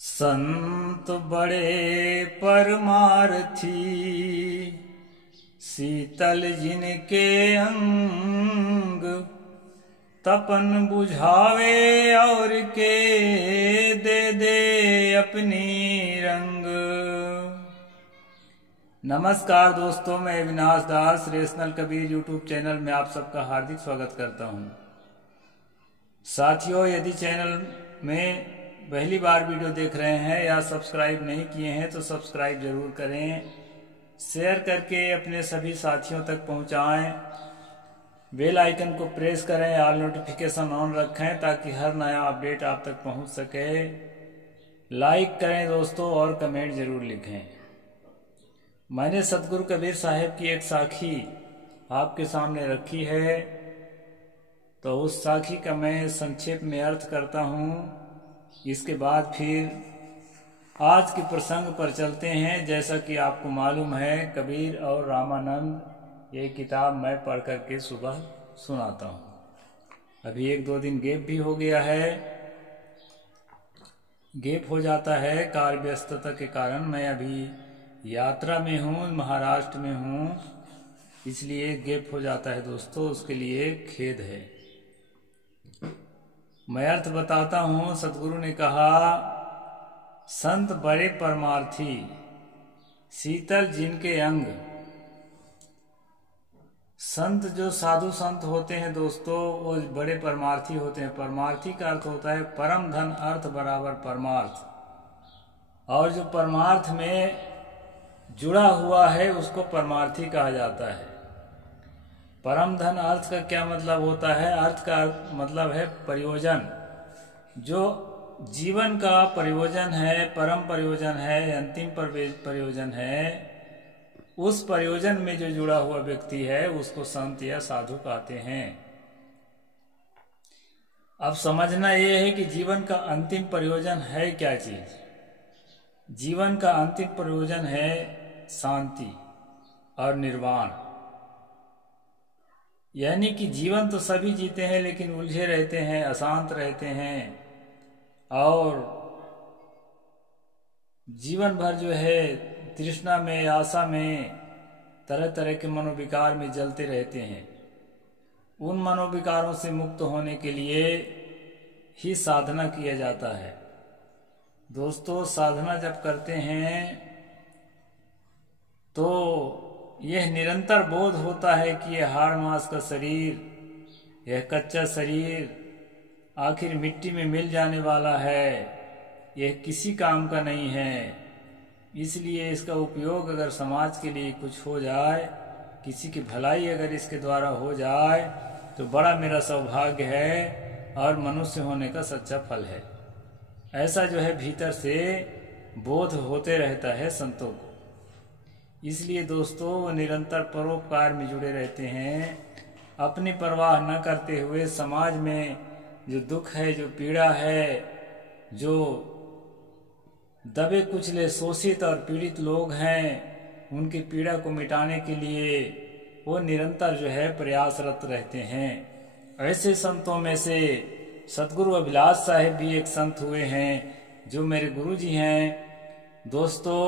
संत बड़े परमार्थी, शीतल जिनके अंग, तपन बुझावे और के दे दे अपनी रंग। नमस्कार दोस्तों, मैं अविनाश दास रेशनल कबीर यूट्यूब चैनल में आप सबका हार्दिक स्वागत करता हूं। साथियों, यदि चैनल में पहली बार वीडियो देख रहे हैं या सब्सक्राइब नहीं किए हैं तो सब्सक्राइब जरूर करें, शेयर करके अपने सभी साथियों तक पहुंचाएं, बेल आइकन को प्रेस करें, ऑल नोटिफिकेशन ऑन रखें ताकि हर नया अपडेट आप तक पहुंच सके। लाइक करें दोस्तों और कमेंट जरूर लिखें। मैंने सतगुरु कबीर साहब की एक साखी आपके सामने रखी है, तो उस साखी का मैं संक्षेप में अर्थ करता हूँ। इसके बाद फिर आज के प्रसंग पर चलते हैं। जैसा कि आपको मालूम है, कबीर और रामानंद ये किताब मैं पढ़ करके सुबह सुनाता हूँ। अभी 1-2 दिन गैप भी हो गया है, गैप हो जाता है कार्य व्यस्तता के कारण। मैं अभी यात्रा में हूँ, महाराष्ट्र में हूँ, इसलिए गैप हो जाता है दोस्तों, उसके लिए खेद है। मैं अर्थ बताता हूँ। सतगुरु ने कहा, संत बड़े परमार्थी, शीतल जिनके अंग। संत जो साधु संत होते हैं दोस्तों, वो बड़े परमार्थी होते हैं। परमार्थी का अर्थ होता है परम धन अर्थ बराबर परमार्थ, और जो परमार्थ में जुड़ा हुआ है उसको परमार्थी कहा जाता है। परम धन अर्थ का क्या मतलब होता है? अर्थ का मतलब है प्रयोजन, जो जीवन का प्रयोजन है, परम प्रयोजन है, अंतिम प्रयोजन है। उस प्रयोजन में जो जुड़ा हुआ व्यक्ति है उसको संत या साधु कहते हैं। अब समझना ये है कि जीवन का अंतिम प्रयोजन है क्या चीज? जीवन का अंतिम प्रयोजन है शांति और निर्वाण। यानी कि जीवन तो सभी जीते हैं लेकिन उलझे रहते हैं, अशांत रहते हैं, और जीवन भर जो है तृष्णा में, आशा में, तरह तरह के मनोविकार में जलते रहते हैं। उन मनोविकारों से मुक्त होने के लिए ही साधना किया जाता है। दोस्तों, साधना जब करते हैं तो यह निरंतर बोध होता है कि यह हाड़ मांस का शरीर, यह कच्चा शरीर आखिर मिट्टी में मिल जाने वाला है, यह किसी काम का नहीं है। इसलिए इसका उपयोग अगर समाज के लिए कुछ हो जाए, किसी की भलाई अगर इसके द्वारा हो जाए तो बड़ा मेरा सौभाग्य है और मनुष्य होने का सच्चा फल है। ऐसा जो है भीतर से बोध होते रहता है संतों को। इसलिए दोस्तों, वो निरंतर परोपकार में जुड़े रहते हैं, अपनी परवाह न करते हुए समाज में जो दुख है, जो पीड़ा है, जो दबे कुचले शोषित और पीड़ित लोग हैं, उनकी पीड़ा को मिटाने के लिए वो निरंतर जो है प्रयासरत रहते हैं। ऐसे संतों में से सतगुरु अभिलाष साहिब भी एक संत हुए हैं, जो मेरे गुरु जी हैं। दोस्तों,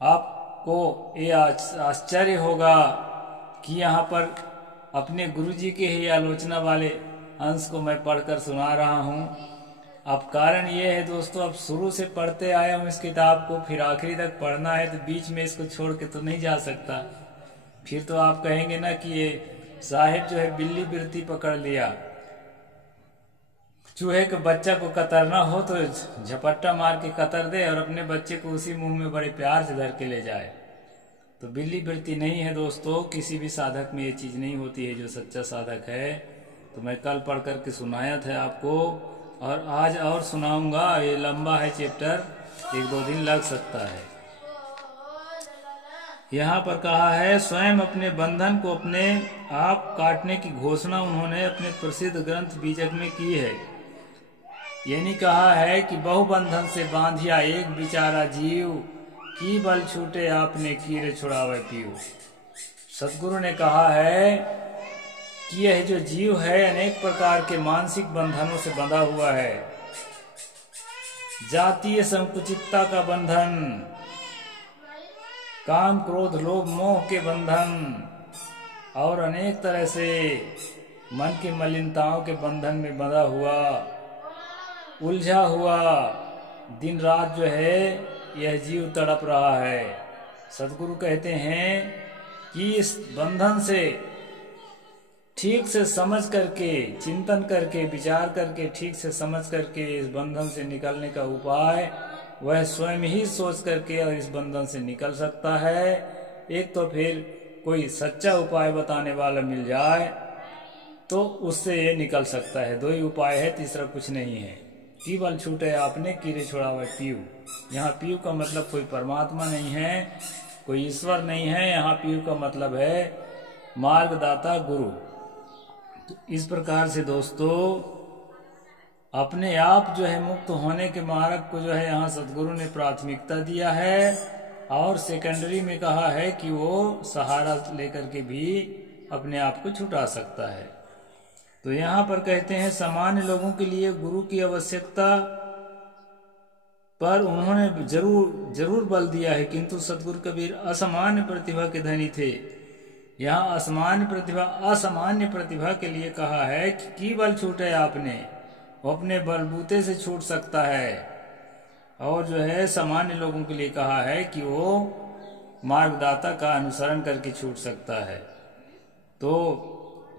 आपको ये आश्चर्य होगा कि यहाँ पर अपने गुरु जी के ही आलोचना वाले अंश को मैं पढ़कर सुना रहा हूँ। अब कारण ये है दोस्तों, अब शुरू से पढ़ते आया हूँ इस किताब को, फिर आखिरी तक पढ़ना है, तो बीच में इसको छोड़ के तो नहीं जा सकता। फिर तो आप कहेंगे ना कि ये साहिब जो है बिल्ली बिरती पकड़ लिया। चूहे के बच्चा को कतरना हो तो झपट्टा मार के कतर दे और अपने बच्चे को उसी मुंह में बड़े प्यार से धर के ले जाए। तो बिल्ली बिरती नहीं है दोस्तों, किसी भी साधक में ये चीज नहीं होती है जो सच्चा साधक है। तो मैं कल पढ़ करके सुनाया था आपको, और आज और सुनाऊंगा। ये लंबा है चैप्टर, 1-2 दिन लग सकता है। यहाँ पर कहा है, स्वयं अपने बंधन को अपने आप काटने की घोषणा उन्होंने अपने प्रसिद्ध ग्रंथ बीजक में की है। यानी कहा है कि बहुबंधन से बांधिया एक बिचारा जीव, की बल छूटे आपने कीरे छुड़ावे पीऊ। सतगुरु ने कहा है कि यह जो जीव है अनेक प्रकार के मानसिक बंधनों से बंधा हुआ है। जातीय संकुचितता का बंधन, काम क्रोध लोभ मोह के बंधन और अनेक तरह से मन की मलिनताओं के बंधन में बंधा हुआ, उलझा हुआ दिन रात जो है यह जीव तड़प रहा है। सद्गुरु कहते हैं कि इस बंधन से ठीक से समझ करके, चिंतन करके, विचार करके, ठीक से समझ करके इस बंधन से निकलने का उपाय वह स्वयं ही सोच करके और इस बंधन से निकल सकता है। एक तो फिर कोई सच्चा उपाय बताने वाला मिल जाए तो उससे ये निकल सकता है। दो ही उपाय है, तीसरा कुछ नहीं है। केवल छूटे आपने कीड़े छुड़ावे पीयू। यहाँ पीयू का मतलब कोई परमात्मा नहीं है, कोई ईश्वर नहीं है। यहाँ पीयू का मतलब है मार्गदाता गुरु। तो इस प्रकार से दोस्तों अपने आप जो है मुक्त होने के मार्ग को जो है यहाँ सद्गुरु ने प्राथमिकता दिया है और सेकेंडरी में कहा है कि वो सहारा लेकर के भी अपने आप को छुटा सकता है। तो यहाँ पर कहते हैं सामान्य लोगों के लिए गुरु की आवश्यकता पर उन्होंने जरूर बल दिया है, किंतु सद्गुरु कबीर असामान्य प्रतिभा के धनी थे। यहाँ असामान्य प्रतिभा के लिए कहा है कि बल छूटे आपने, वो अपने बलबूते से छूट सकता है। और जो है सामान्य लोगों के लिए कहा है कि वो मार्गदाता का अनुसरण करके छूट सकता है। तो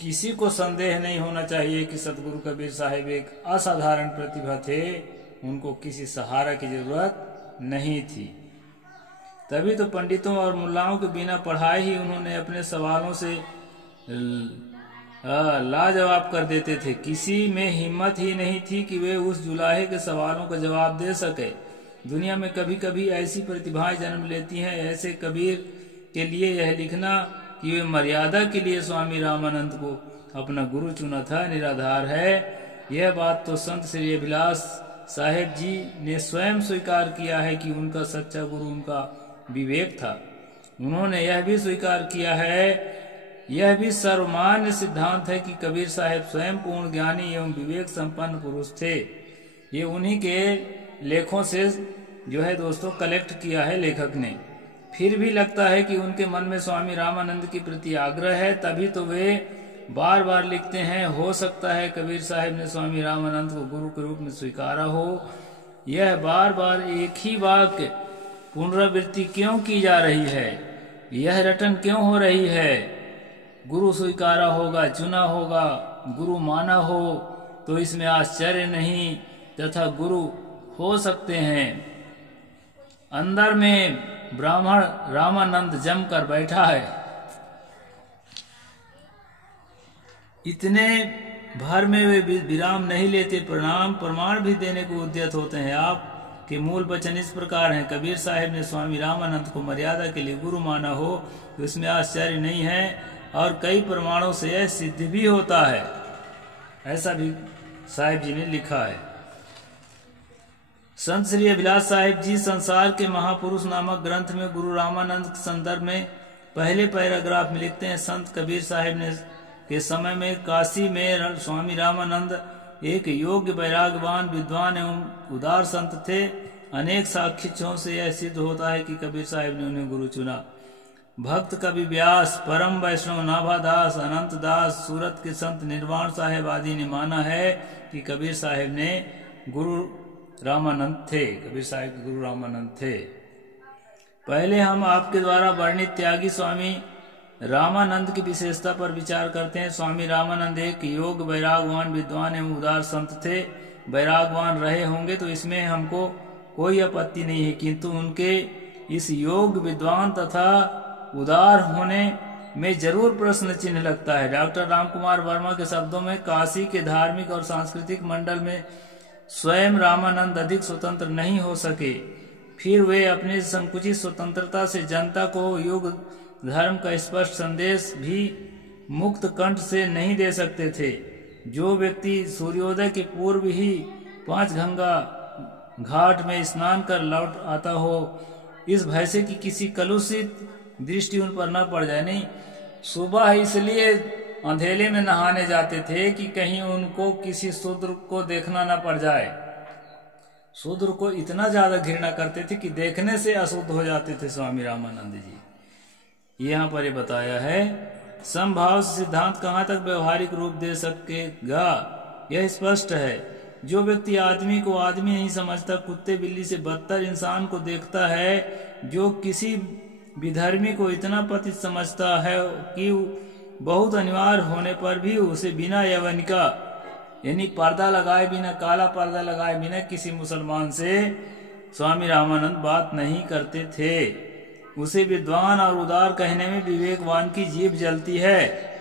किसी को संदेह नहीं होना चाहिए कि सद्गुरु कबीर साहिब एक असाधारण प्रतिभा थे, उनको किसी सहारा की जरूरत नहीं थी। तभी तो पंडितों और मुल्लाओं के बिना पढ़ाए ही उन्होंने अपने सवालों से लाजवाब कर देते थे। किसी में हिम्मत ही नहीं थी कि वे उस जुलाहे के सवालों का जवाब दे सके। दुनिया में कभी कभी ऐसी प्रतिभाएं जन्म लेती हैं। ऐसे कबीर के लिए यह लिखना कि वे मर्यादा के लिए स्वामी रामानंद को अपना गुरु चुना था निराधार है। यह बात तो संत श्री अभिलाष साहेब जी ने स्वयं स्वीकार किया है कि उनका सच्चा गुरु उनका विवेक था। उन्होंने यह भी स्वीकार किया है, यह भी सर्वमान्य सिद्धांत है कि कबीर साहब स्वयं पूर्ण ज्ञानी एवं विवेक संपन्न पुरुष थे। ये उन्हीं के लेखों से जो है दोस्तों कलेक्ट किया है लेखक ने। फिर भी लगता है कि उनके मन में स्वामी रामानंद के प्रति आग्रह है, तभी तो वे बार बार लिखते हैं। हो सकता है कबीर साहब ने स्वामी रामानंद को गुरु के रूप में स्वीकारा हो। यह बार बार एक ही वाक्य पुनरावृत्ति क्यों की जा रही है, यह रटन क्यों हो रही है? गुरु स्वीकारा होगा, चुना होगा, गुरु माना हो तो इसमें आश्चर्य नहीं, तथा गुरु हो सकते हैं। अंदर में ब्राह्मण रामानंद जमकर बैठा है। इतने भर में वे विराम नहीं लेते, प्रमाण भी देने को उद्यत होते हैं। आप के मूल वचन इस प्रकार हैं, कबीर साहब ने स्वामी रामानंद को मर्यादा के लिए गुरु माना हो तो इसमें आश्चर्य नहीं है, और कई प्रमाणों से यह सिद्ध भी होता है। ऐसा भी साहिब जी ने लिखा है। संत श्री अभिलाष साहिब जी संसार के महापुरुष नामक ग्रंथ में गुरु रामानंद के संदर्भ में पहले पैराग्राफ में लिखते हैं, संत कबीर साहिब ने के समय में काशी में स्वामी रामानंद एक योग्य वैराग्यवान विद्वान एवं उदार संत थे। अनेक साक्ष्यों से यह सिद्ध होता है कि कबीर साहिब ने उन्हें गुरु चुना। भक्त कवि व्यास, परम वैष्णव नाभादास, अनंत दास, सूरत के संत निर्वाण साहेब आदि ने माना है कि कबीर साहिब ने गुरु रामानंद थे, कबीर साहिब के गुरु रामानंद थे। पहले हम आपके द्वारा वर्णित त्यागी स्वामी रामानंद की विशेषता पर विचार करते हैं। स्वामी रामानंद एक योग वैरागवान विद्वान एवं उदार संत थे। वैरागवान रहे होंगे तो इसमें हमको कोई आपत्ति नहीं है, किंतु उनके इस योग विद्वान तथा उदार होने में जरूर प्रश्न चिन्ह लगता है। डॉक्टर रामकुमार वर्मा के शब्दों में, काशी के धार्मिक और सांस्कृतिक मंडल में स्वयं रामानंद अधिक स्वतंत्र नहीं हो सके, फिर वे अपने संकुचित स्वतंत्रता से जनता को योग धर्म का स्पष्ट संदेश भी मुक्त कंठ से नहीं दे सकते थे। जो व्यक्ति सूर्योदय के पूर्व ही 5 गंगा घाट में स्नान कर लौट आता हो, इस भय से कि किसी कलुषित दृष्टि उन पर न पड़ जाए। नहीं, सुबह इसलिए अंधेले में नहाने जाते थे कि कहीं उनको किसी शूद्र को देखना न पड़ जाए। शूद्र को इतना ज्यादा घृणा करते थे कि देखने से अशुद्ध हो जाते थे स्वामी रामानंद जी। यहाँ पर ये बताया है, समभाव सिद्धांत कहाँ तक व्यवहारिक रूप दे सकेगा यह स्पष्ट है। जो व्यक्ति आदमी को आदमी नहीं समझता, कुत्ते बिल्ली से बदतर इंसान को देखता है, जो किसी विधर्मी को इतना पतित समझता है कि बहुत अनिवार्य होने पर भी उसे बिना यवनिका यानी पर्दा लगाए बिना, काला पर्दा लगाए बिना किसी मुसलमान से स्वामी रामानंद बात नहीं करते थे। उसे विद्वान और उदार कहने में विवेकवान की जीभ जलती है।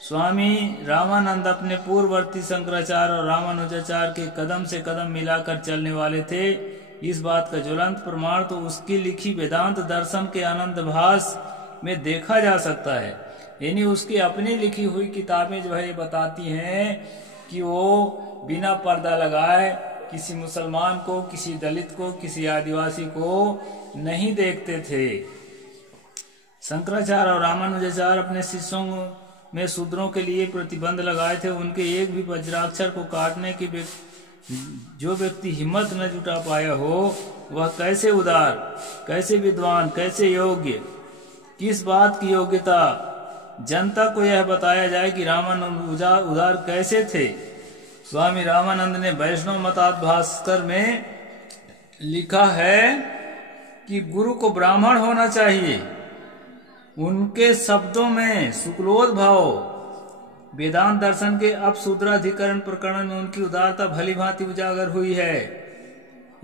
स्वामी रामानंद अपने पूर्ववर्ती शंकराचार्य और रामानुजाचार्य के कदम से कदम मिलाकर चलने वाले थे। इस बात का ज्वलंत प्रमाण तो उसकी लिखी वेदांत दर्शन के आनंद भास में देखा जा सकता है। यानी उसकी अपनी लिखी हुई किताबें जो है बताती हैं कि वो बिना पर्दा लगाए किसी मुसलमान को, किसी दलित को, किसी आदिवासी को नहीं देखते थे। शंकराचार्य और रामानुजाचार्य अपने शिष्यों में शूद्रों के लिए प्रतिबंध लगाए थे। उनके एक भी वज्राक्षर को काटने की जो व्यक्ति हिम्मत न जुटा पाया हो, वह कैसे उदार, कैसे विद्वान, कैसे योग्य, किस बात की योग्यता। जनता को यह बताया जाए कि रामानंद उदार कैसे थे। स्वामी रामानंद ने वैष्णव मतात भास्कर में लिखा है कि गुरु को ब्राह्मण होना चाहिए। उनके शब्दों में शुक्लोद भाव वेदांत दर्शन के अपशूद्राधिकरण प्रकरण में उनकी उदारता भली भांति उजागर हुई है।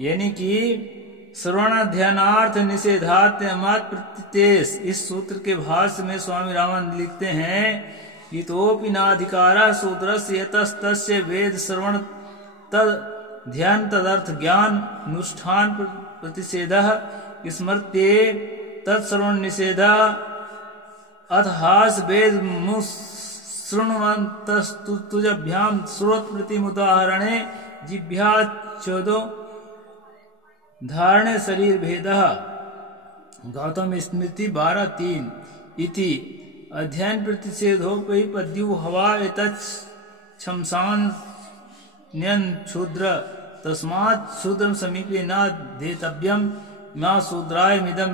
यानी कि श्रवणाध्ययनार्थ निषेधार्थ मत प्रत्येष, इस सूत्र के भाष्य में स्वामी रामानंद लिखते हैं, इतोपि नाधिकारा शूद्रस्य यतस्तस्य वेद श्रवण तद ध्यान तदर्थ ज्ञान अनुष्ठान प्रतिषेधः स्मृत्ये तत्श्रवण निषेधा अथहास वेद शृण्वन्तस्तुजभ्याम श्रोत प्रतिमुदाहरणे जिभ्या चोदो धारणे शरीर भेदः गौतम स्मृति 12:3 इति अध्ययन प्रतिषेधोपि पद्यु हवा एतच् शमशान न्यन क्षुद्र तस्मात् शूद्रं समीपे न धेतव्यं न शूद्राय मिदं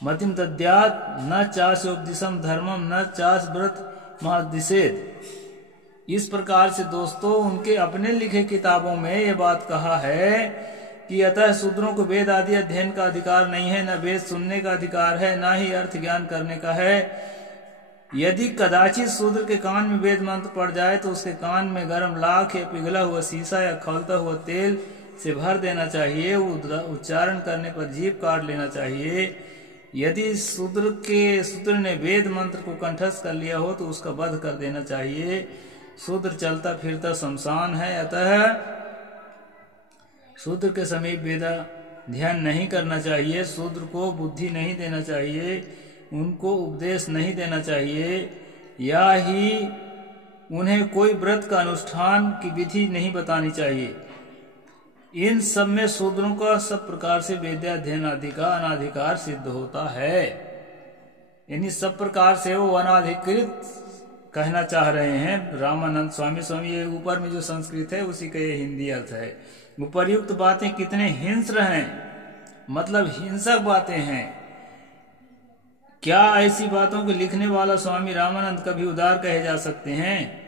मतिम तद्यात् न चास्योपदिशम धर्मम न चास व्रत महादिशेद। इस प्रकार से दोस्तों उनके अपने लिखे किताबों में ये बात कहा है कि अतः शूद्रों को वेद आदि अध्ययन का अधिकार नहीं है, न वेद सुनने का अधिकार है, न ही अर्थ ज्ञान करने का है। यदि कदाचित शूद्र के कान में वेद मंत्र पड़ जाए तो उसके कान में गर्म लाख या पिघला हुआ शीशा या खौलता हुआ तेल से भर देना चाहिए। उच्चारण करने पर जीभ काट लेना चाहिए। यदि शूद्र ने वेद मंत्र को कंठस्थ कर लिया हो तो उसका वध कर देना चाहिए। शूद्र चलता फिरता शमशान है, अतः शूद्र के समीप वेदा ध्यान नहीं करना चाहिए। शूद्र को बुद्धि नहीं देना चाहिए, उनको उपदेश नहीं देना चाहिए, या ही उन्हें कोई व्रत का अनुष्ठान की विधि नहीं बतानी चाहिए। इन सब में शूद्रों का सब प्रकार से वेदाध्ययन आदि का अनाधिकार सिद्ध होता है। यानी सब प्रकार से वो अनाधिकृत कहना चाह रहे हैं रामानंद स्वामी। स्वामी ये ऊपर में जो संस्कृत है उसी का ये हिंदी अर्थ है। उपर्युक्त बातें कितने हिंस्र हैं, मतलब हिंसक बातें हैं। क्या ऐसी बातों को लिखने वाला स्वामी रामानंद कभी उदार कहे जा सकते हैं?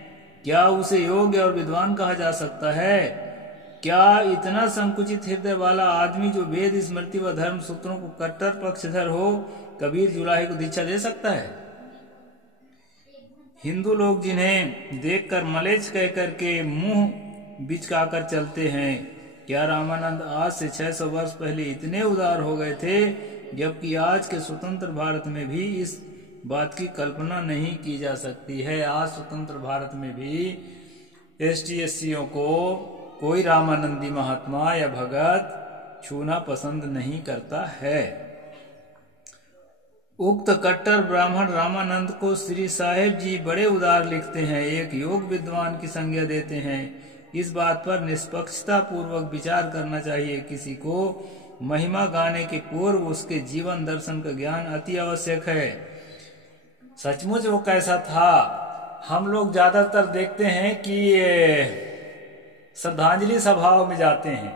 क्या उसे योग्य और विद्वान कहा जा सकता है? क्या इतना संकुचित हृदय वाला आदमी जो वेद स्मृति व धर्म सूत्रों को कट्टर पक्षधर हो, कबीर जुलाहे को दीक्षा दे सकता है? हिंदू लोग जिन्हें देखकर मलेच्छ कह करके मुंह बिचकाकर चलते हैं, क्या रामानंद आज से 600 वर्ष पहले इतने उदार हो गए थे, जबकि आज के स्वतंत्र भारत में भी इस बात की कल्पना नहीं की जा सकती है। आज स्वतंत्र भारत में भी ST/SCओं को कोई रामानंदी महात्मा या भगत छूना पसंद नहीं करता है। उक्त कट्टर ब्राह्मण रामानंद को श्री साहेब जी बड़े उदार लिखते हैं, एक योग विद्वान की संज्ञा देते हैं। इस बात पर निष्पक्षता पूर्वक विचार करना चाहिए। किसी को महिमा गाने के पूर्व उसके जीवन दर्शन का ज्ञान अति आवश्यक है। सचमुच वो कैसा था? हम लोग ज्यादातर देखते हैं कि श्रद्धांजलि सभाओं में जाते हैं।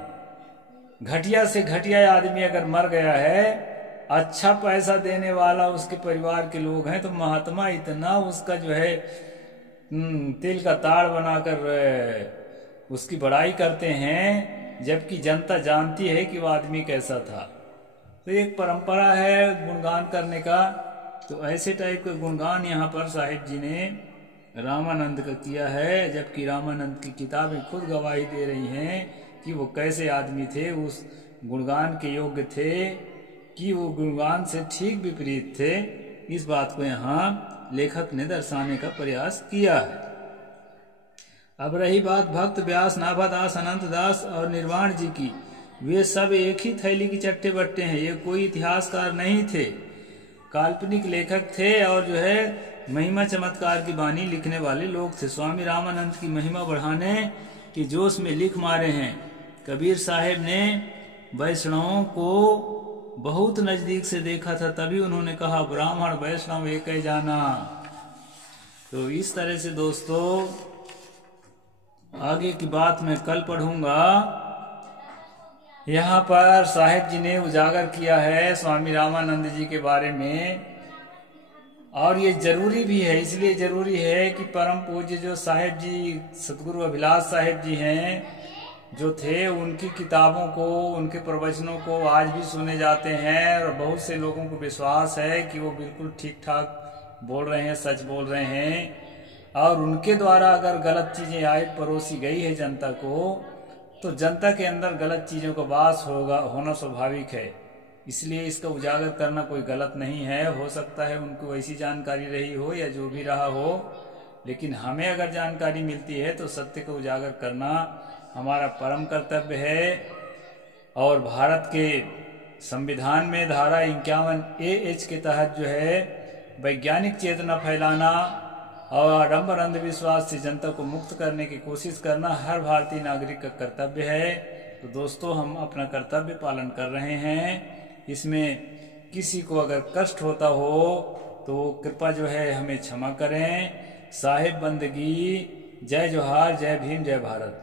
घटिया से घटिया आदमी अगर मर गया है, अच्छा पैसा देने वाला उसके परिवार के लोग हैं, तो महात्मा इतना उसका जो है तिल का ताड़ बनाकर उसकी बड़ाई करते हैं, जबकि जनता जानती है कि वो आदमी कैसा था। तो एक परंपरा है गुणगान करने का। तो ऐसे टाइप का गुणगान यहाँ पर साहिब जी ने रामानंद का किया है, जबकि रामानंद की किताबें खुद गवाही दे रही हैं कि वो कैसे आदमी थे, उस गुणगान के योग्य थे कि वो गुणगान से ठीक विपरीत थे। इस बात को यहाँ लेखक ने दर्शाने का प्रयास किया है। अब रही बात भक्त व्यास, नाभादास, अनंत दास और निर्वाण जी की, वे सब एक ही थैली की चट्टे बट्टे हैं। ये कोई इतिहासकार नहीं थे, काल्पनिक लेखक थे और जो है महिमा चमत्कार की बानी लिखने वाले लोग थे। स्वामी रामानंद की महिमा बढ़ाने के जोश में लिख मारे हैं। कबीर साहब ने वैष्णवों को बहुत नजदीक से देखा था, तभी उन्होंने कहा ब्राह्मण वैष्णव एक ही जाना। तो इस तरह से दोस्तों आगे की बात मैं कल पढ़ूंगा। यहाँ पर साहिब जी ने उजागर किया है स्वामी रामानंद जी के बारे में, और ये जरूरी भी है। इसलिए जरूरी है कि परम पूज्य जो साहिब जी सतगुरु अभिलाष साहिब जी हैं जो थे, उनकी किताबों को, उनके प्रवचनों को आज भी सुने जाते हैं और बहुत से लोगों को विश्वास है कि वो बिल्कुल ठीक ठाक बोल रहे हैं, सच बोल रहे हैं। और उनके द्वारा अगर गलत चीजें आई परोसी गई है जनता को, तो जनता के अंदर गलत चीजों का वास होना स्वाभाविक है। इसलिए इसका उजागर करना कोई गलत नहीं है। हो सकता है उनको वैसी जानकारी रही हो या जो भी रहा हो, लेकिन हमें अगर जानकारी मिलती है तो सत्य को उजागर करना हमारा परम कर्तव्य है। और भारत के संविधान में धारा 51A(H) के तहत जो है वैज्ञानिक चेतना फैलाना और आडंबर अंधविश्वास से जनता को मुक्त करने की कोशिश करना हर भारतीय नागरिक का कर्तव्य है। तो दोस्तों हम अपना कर्तव्य पालन कर रहे हैं। इसमें किसी को अगर कष्ट होता हो तो कृपा जो है हमें क्षमा करें। साहिब बंदगी। जय जोहार, जय भीम, जय भारत।